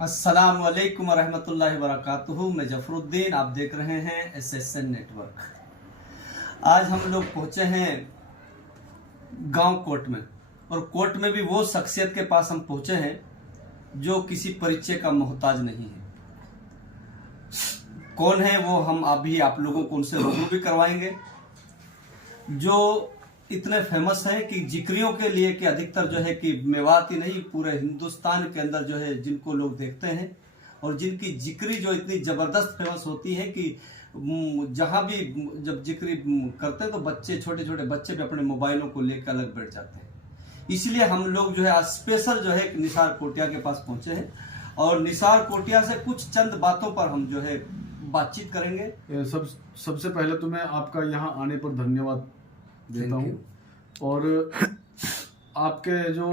अस्सलाम वालेकुम रहमतुल्लाहि व बरकातुहू। मैं जफरुद्दीन, आप देख रहे हैं SSN नेटवर्क। आज हम लोग पहुंचे हैं गांव कोट में, और कोट में भी वो शख्सियत के पास हम पहुंचे हैं जो किसी परिचय का मोहताज नहीं है। कौन है वो हम अभी आप लोगों को उनसे रूबरू भी करवाएंगे, जो इतने फेमस हैं कि जिक्रियों के लिए कि अधिकतर जो है कि मेवात ही नहीं पूरे हिंदुस्तान के अंदर जो है जिनको लोग देखते हैं, और जिनकी जिक्री जो इतनी जबरदस्त फेमस होती है कि जहां भी जब जिक्री करते हैं तो बच्चे, छोटे छोटे बच्चे भी अपने मोबाइलों को लेकर अलग बैठ जाते हैं। इसलिए हम लोग जो है आज स्पेशल जो है निसार कोटिया के पास पहुंचे हैं, और निसार कोटिया से कुछ चंद बातों पर हम जो है बातचीत करेंगे। सबसे पहले तो मैं आपका यहाँ आने पर धन्यवाद देता हूँ, और आपके जो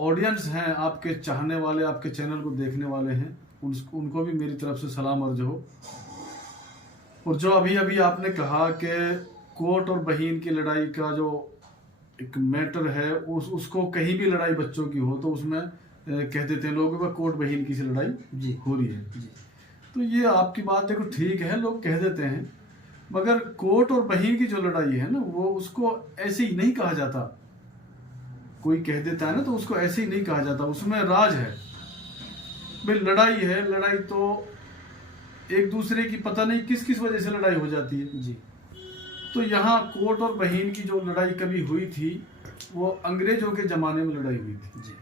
ऑडियंस हैं, आपके चाहने वाले, आपके चैनल को देखने वाले हैं, उनको भी मेरी तरफ से सलाम अर्ज हो। और जो अभी अभी आपने कहा कि कोट और बहन की लड़ाई का जो एक मैटर है, उसको कहीं भी लड़ाई बच्चों की हो तो उसमें कह देते हैं लोग कि कोट बहन की से लड़ाई जी हो रही है जी। तो ये आपकी बात देखो ठीक है, लोग कह देते हैं, मगर कोट और बहन की जो लड़ाई है ना, वो उसको ऐसे ही नहीं कहा जाता। कोई कह देता है ना तो उसको ऐसे ही नहीं कहा जाता, उसमें राज है भाई। लड़ाई है, लड़ाई तो एक दूसरे की पता नहीं किस किस वजह से लड़ाई हो जाती है जी। तो यहाँ कोट और बहन की जो लड़ाई कभी हुई थी वो अंग्रेजों के जमाने में लड़ाई हुई थी जी।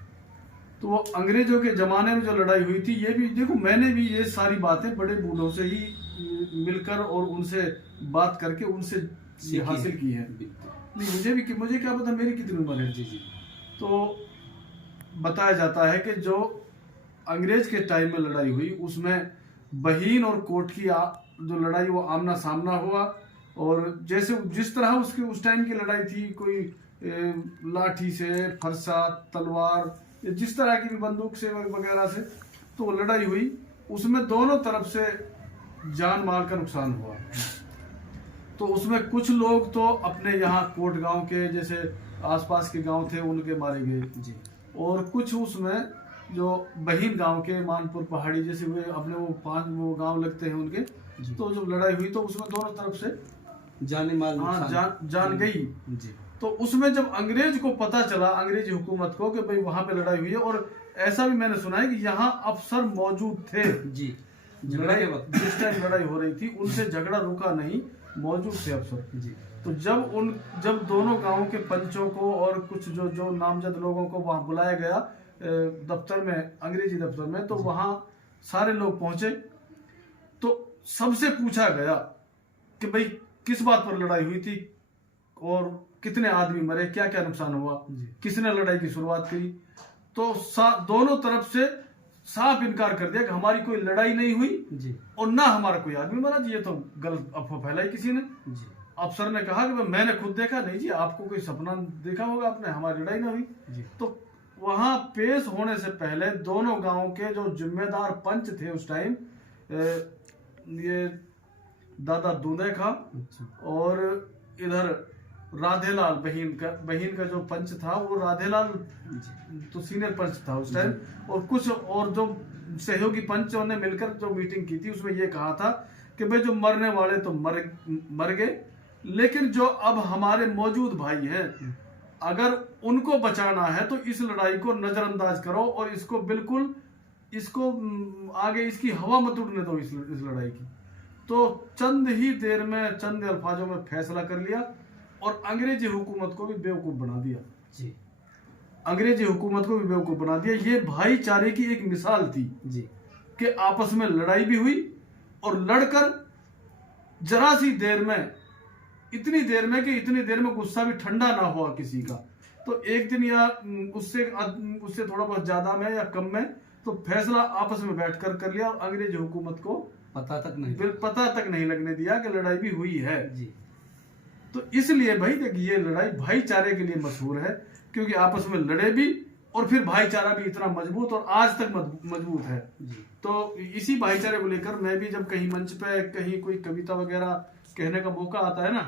तो वो अंग्रेजों के जमाने में जो लड़ाई हुई थी, ये भी देखो, मैंने भी ये सारी बातें बड़े बूढ़ों से ही मिलकर और उनसे बात करके उनसे ये हासिल की है। नहीं, मुझे क्या पता मेरी कितनी उम्र है। जी जी। तो बताया जाता है कि जो अंग्रेज के टाइम में लड़ाई हुई उसमें बहन और कोट की जो लड़ाई वो आमना सामना हुआ, और जैसे जिस तरह उसकी उस टाइम की लड़ाई थी, कोई लाठी से, फरसा, तलवार, जिस तरह की भी बंदूक से वगैरह से तो वो लड़ाई हुई, उसमें दोनों तरफ से जान माल का नुकसान हुआ। तो उसमें कुछ लोग तो अपने यहाँ कोट गांव के जैसे आसपास के गांव थे उनके मारे गए जी। और कुछ उसमें जो बहन गांव के मानपुर पहाड़ी जैसे हुए अपने वो गांव लगते हैं उनके, तो जब लड़ाई हुई तो उसमें दोनों तरफ से जाने माल जान गई जी। तो उसमें जब अंग्रेज को पता चला, अंग्रेजी हुकूमत को, कि भाई वहां पे लड़ाई हुई है, और ऐसा भी मैंने सुना है कि यहाँ अफसर मौजूद थे जी। लड़ाई वक्त जिस टाइम लड़ाई हो रही थी, उनसे झगड़ा रुका नहीं, मौजूद थे अफसर जी। तो जब दोनों गांवों के पंचों को और कुछ जो नामजद लोगों को वहां बुलाया गया दफ्तर में, अंग्रेजी दफ्तर में, तो वहां सारे लोग पहुंचे तो सबसे पूछा गया कि भाई किस बात पर लड़ाई हुई थी और कितने आदमी मरे, क्या क्या नुकसान हुआ, किसने लड़ाई की शुरुआत की। तो दोनों तरफ से साफ इनकार कर दिया कि हमारी कोई लड़ाई नहीं हुई जी। और ना हमारा कोई आदमी मरा जी, ये तो गलत अफवाह फैलाई किसी ने जी। अफसर ने कहा कि मैंने खुद देखा नहीं जी, आपको कोई सपना देखा होगा आपने, हमारी लड़ाई ना हुई जी। तो वहां पेश होने से पहले दोनों गांव के जो जिम्मेदार पंच थे उस टाइम, ये दादा दूधे खां और इधर राधेलाल बहन का जो पंच था वो राधेलाल तो सीनियर पंच था उस टाइम, और कुछ और जो सहयोगी पंचों ने मिलकर जो मीटिंग की थी उसमें ये कहा था कि भाई जो मरने वाले तो मर गए, लेकिन जो अब हमारे मौजूद भाई हैं अगर उनको बचाना है तो इस लड़ाई को नजरअंदाज करो और इसको बिल्कुल आगे इसकी हवा मत उड़ने दो इस लड़ाई की। तो चंद ही देर में, चंद अल्फाजों में फैसला कर लिया और अंग्रेजी हुकूमत को भी बेवकूफ बना दिया जी। अंग्रेजी हुकूमत को भी बेवकूफ बना दिया। ये भाईचारे की एक मिसाल थी जी कि आपस में लड़ाई भी हुई और लड़कर जरा सी देर में, इतनी देर में गुस्सा भी ठंडा ना हुआ किसी का, तो एक दिन या उससे थोड़ा बहुत ज्यादा में या कम में तो फैसला आपस में बैठकर कर लिया और अंग्रेजी हुकूमत को पता तक नहीं लगने दिया कि लड़ाई भी हुई है जी। तो इसलिए भाई देखिए, ये लड़ाई भाईचारे के लिए मशहूर है क्योंकि आपस में लड़े भी और फिर भाईचारा भी इतना मजबूत और आज तक मजबूत है जी। तो इसी भाईचारे को लेकर मैं भी जब कहीं मंच पे कहीं कोई कविता वगैरह कहने का मौका आता है ना,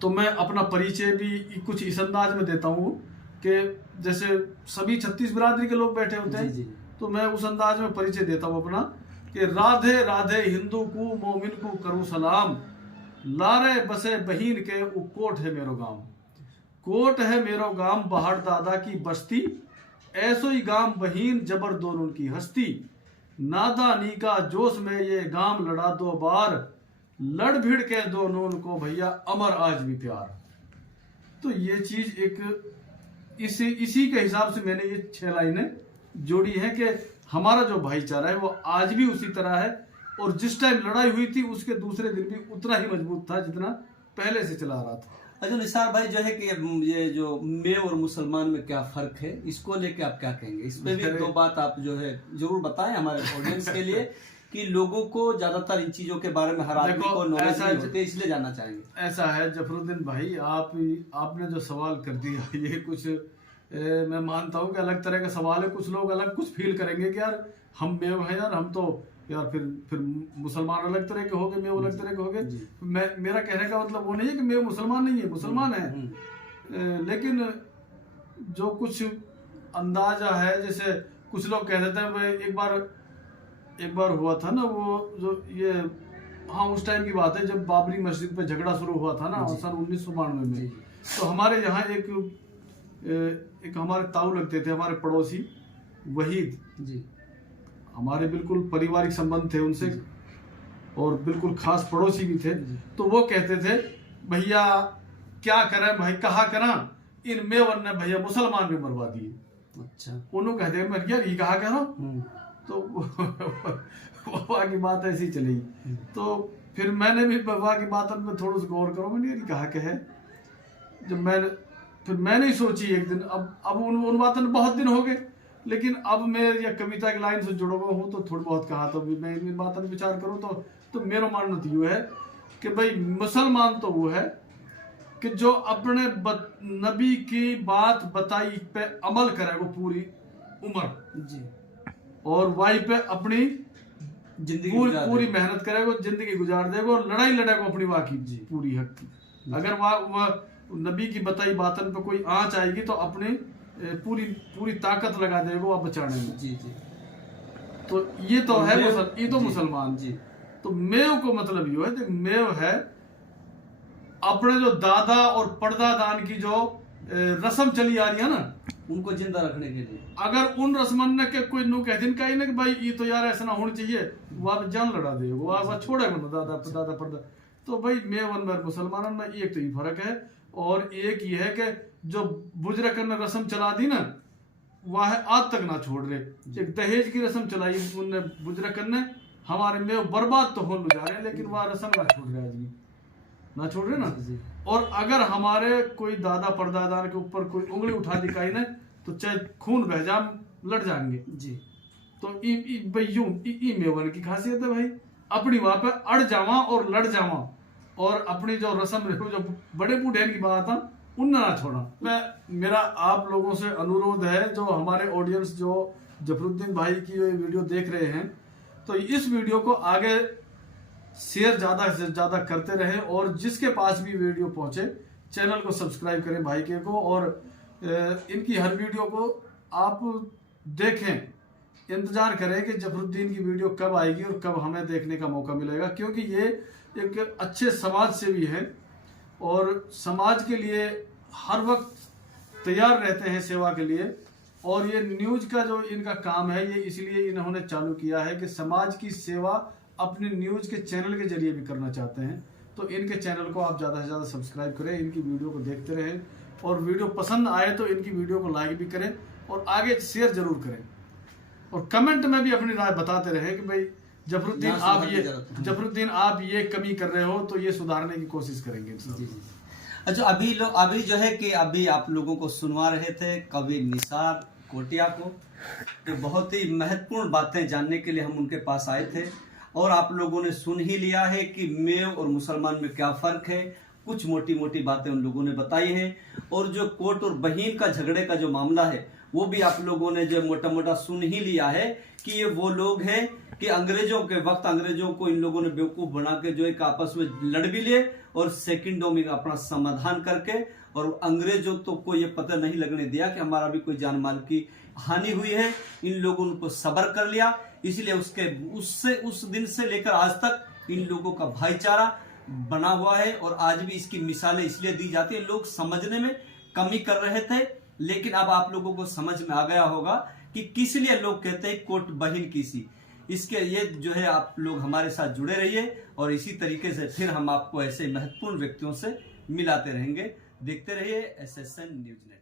तो मैं अपना परिचय भी कुछ इस अंदाज में देता हूँ कि जैसे सभी 36 बिरादरी के लोग बैठे होते हैं, तो मैं उस अंदाज में परिचय देता हूँ अपना कि राधे राधे हिंदू को मोमिन को करूँ सलाम, लारे बसे बहीन के उ कोट है मेरो गांव। कोट है मेरो गांव बहाड़ दादा की बस्ती, ऐसो ही गांव बहीन जबर दोनों की हस्ती। नादानी का जोश में ये गांव लड़ा 2 बार, लड़ भिड़ के दोनों को भैया अमर आज भी प्यार। तो ये चीज एक इसी के हिसाब से मैंने ये 6 लाइनें जोड़ी है कि हमारा जो भाईचारा है वो आज भी उसी तरह है, और जिस टाइम लड़ाई हुई थी उसके दूसरे दिन भी उतना ही मजबूत था जितना पहले से चला रहा था। अच्छा निसार भाई, जो है कि ये जो मे और मुसलमान में क्या फर्क है, इसको लेके आप क्या कहेंगे? इस पे भी 2 बात आप जो है जरूर बताएं हमारे ऑडियंस के लिए कि लोगों को ज्यादातर इन चीजों के बारे में हर आदमी को नॉलेज नहीं होती, इसलिए जानना चाहेंगे। ऐसा है जफरुद्दीन भाई, आपने जो सवाल कर दिया ये कुछ मैं मानता हूँ कि अलग तरह का सवाल है। कुछ लोग अलग कुछ फील करेंगे कि यार हम मेव हैं यार, हम तो यार फिर मुसलमान अलग तरह के हो गए, मेव अलग तरह के हो गए। मेरा कहने का मतलब वो नहीं है कि मेव मुसलमान नहीं है, मुसलमान है, लेकिन जो कुछ अंदाजा है, जैसे कुछ लोग कह देते हैं भाई एक बार हुआ था ना वो जो ये, हाँ उस टाइम की बात है जब बाबरी मस्जिद पे झगड़ा शुरू हुआ था ना सन 1992 में। तो हमारे यहाँ एक हमारे ताऊ लगते थे, हमारे पड़ोसी वहीद जी, हमारे बिल्कुल पारिवारिक संबंध थे उनसे और बिल्कुल खास पड़ोसी भी थे। तो वो कहते थे भैया क्या करें भाई, कहा करा इन मेवन ने भैया मुसलमान भी मरवा दिए। अच्छा, उन्होंने कहते हैं यार ये कहा कह रहा। तो वहाँ की बात ऐसी चली। तो फिर मैंने भी वहाँ की बात में थोड़ा सा गौर करो, मैंने ये कहा क्या है, जब मैंने ही सोची एक दिन, अब उन बातों में बहुत दिन हो गए, लेकिन अब मैं या कविता की लाइन से जुड़ा हुआ हूँ तो थोड़ी बहुत कहा, तो मैं इन बातों में विचार करूँ तो मेरा मानना तो यूँ है कि भाई मुसलमान तो वो है कि जो अपने नबी की बात बताई पे अमल करेगा पूरी उम्र जी, और वाई पे अपनी जिंदगी पूरी मेहनत करेगा, जिंदगी गुजार देगा और लड़ाई लड़ेगा अपनी वाह की पूरी हक की। अगर वह नबी की बताई बातन पे कोई आंच आएगी तो अपने पूरी ताकत लगा देगा वह बचाने में जी जी। तो ये तो है ये तो मुसलमान जी। तो मेव को मतलब ये है, मेव है अपने जो दादा और परदादान की जो रस्म चली आ रही है ना, उनको जिंदा रखने के लिए अगर उन रस्मन ने के कोई नु कह दिन का ना कि भाई ये तो यार ऐसा ना होना चाहिए, वह जान लड़ा दे, वह छोड़ेगा ना दादा परदा। तो भाई मैं वन मुसलमानों में एक तो ये फर्क है, और एक ये है कि जो बुजुर्ग ने रस्म चला दी ना वह आज तक ना छोड़ रहे। एक दहेज की रस्म चलाई उनने बुजुर्ग ने, हमारे में बर्बाद तो हो जा रहे हैं, लेकिन वह रस्म ना छोड़ रहे, आज भी ना छोड़ रहे ना। और अगर हमारे कोई दादा परदादा के ऊपर कोई उंगली उठा दिखाई ना तो चाहे खून बह जा लड़ जाएंगे जी। तो ई मेवन की खासियत है भाई, अपनी वहां पे अड़ जावा और लड़ जावा, और अपनी जो रस्म जो बड़े बूढ़े की बात है उन ना छोड़ा। मेरा आप लोगों से अनुरोध है, जो हमारे ऑडियंस जो जफरुद्दीन भाई की वीडियो देख रहे हैं, तो इस वीडियो को आगे शेयर ज्यादा से ज्यादा करते रहे, और जिसके पास भी वीडियो पहुंचे चैनल को सब्सक्राइब करें भाई के को, और इनकी हर वीडियो को आप देखें, इंतजार करें कि जफरुद्दीन की वीडियो कब आएगी और कब हमें देखने का मौका मिलेगा, क्योंकि ये एक अच्छे समाज सेवी हैं और समाज के लिए हर वक्त तैयार रहते हैं सेवा के लिए। और ये न्यूज का जो इनका काम है ये इसलिए इन्होंने चालू किया है कि समाज की सेवा अपने न्यूज के चैनल के जरिए भी करना चाहते हैं। तो इनके चैनल को आप ज़्यादा से ज़्यादा सब्सक्राइब करें, इनकी वीडियो को देखते रहें, और वीडियो पसंद आए तो इनकी वीडियो को लाइक भी करें और आगे शेयर जरूर करें, और कमेंट में भी अपनी राय बताते रहें कि भाई जफरुद्दीन आप ये कमी कर रहे हो, तो ये सुधारने की कोशिश करेंगे। अच्छा, अभी जो है कि अभी आप लोगों को सुनवा रहे थे कवि निसार कोटिया को, तो बहुत ही महत्वपूर्ण बातें जानने के लिए हम उनके पास आए थे, और आप लोगों ने सुन ही लिया है कि मेव और मुसलमान में क्या फर्क है। कुछ मोटी मोटी बातें उन लोगों ने बताई हैं, और जो कोर्ट और बहीन का झगड़े का जो मामला है वो भी आप लोगों ने जो मोटा मोटा सुन ही लिया है कि ये वो लोग हैं कि अंग्रेजों के वक्त अंग्रेजों को इन लोगों ने बेवकूफ बना के जो एक आपस में लड़ भी लिए, और सेकंडों में अपना समाधान करके, और अंग्रेजों तो को ये पता नहीं लगने दिया कि हमारा भी कोई जान माल की हानि हुई है, इन लोगों को सब्र कर लिया। इसलिए उस दिन से लेकर आज तक इन लोगों का भाईचारा बना हुआ है। और आज भी इसकी मिसालें इसलिए दी जाती है, लोग समझने में कमी कर रहे थे, लेकिन अब आप लोगों को समझ में आ गया होगा कि किस लिए लोग कहते हैं कोट बहिन किसी। इसके लिए जो है आप लोग हमारे साथ जुड़े रहिए और इसी तरीके से फिर हम आपको ऐसे महत्वपूर्ण व्यक्तियों से मिलाते रहेंगे। देखते रहिए SSN न्यूज़ नेटवर्क।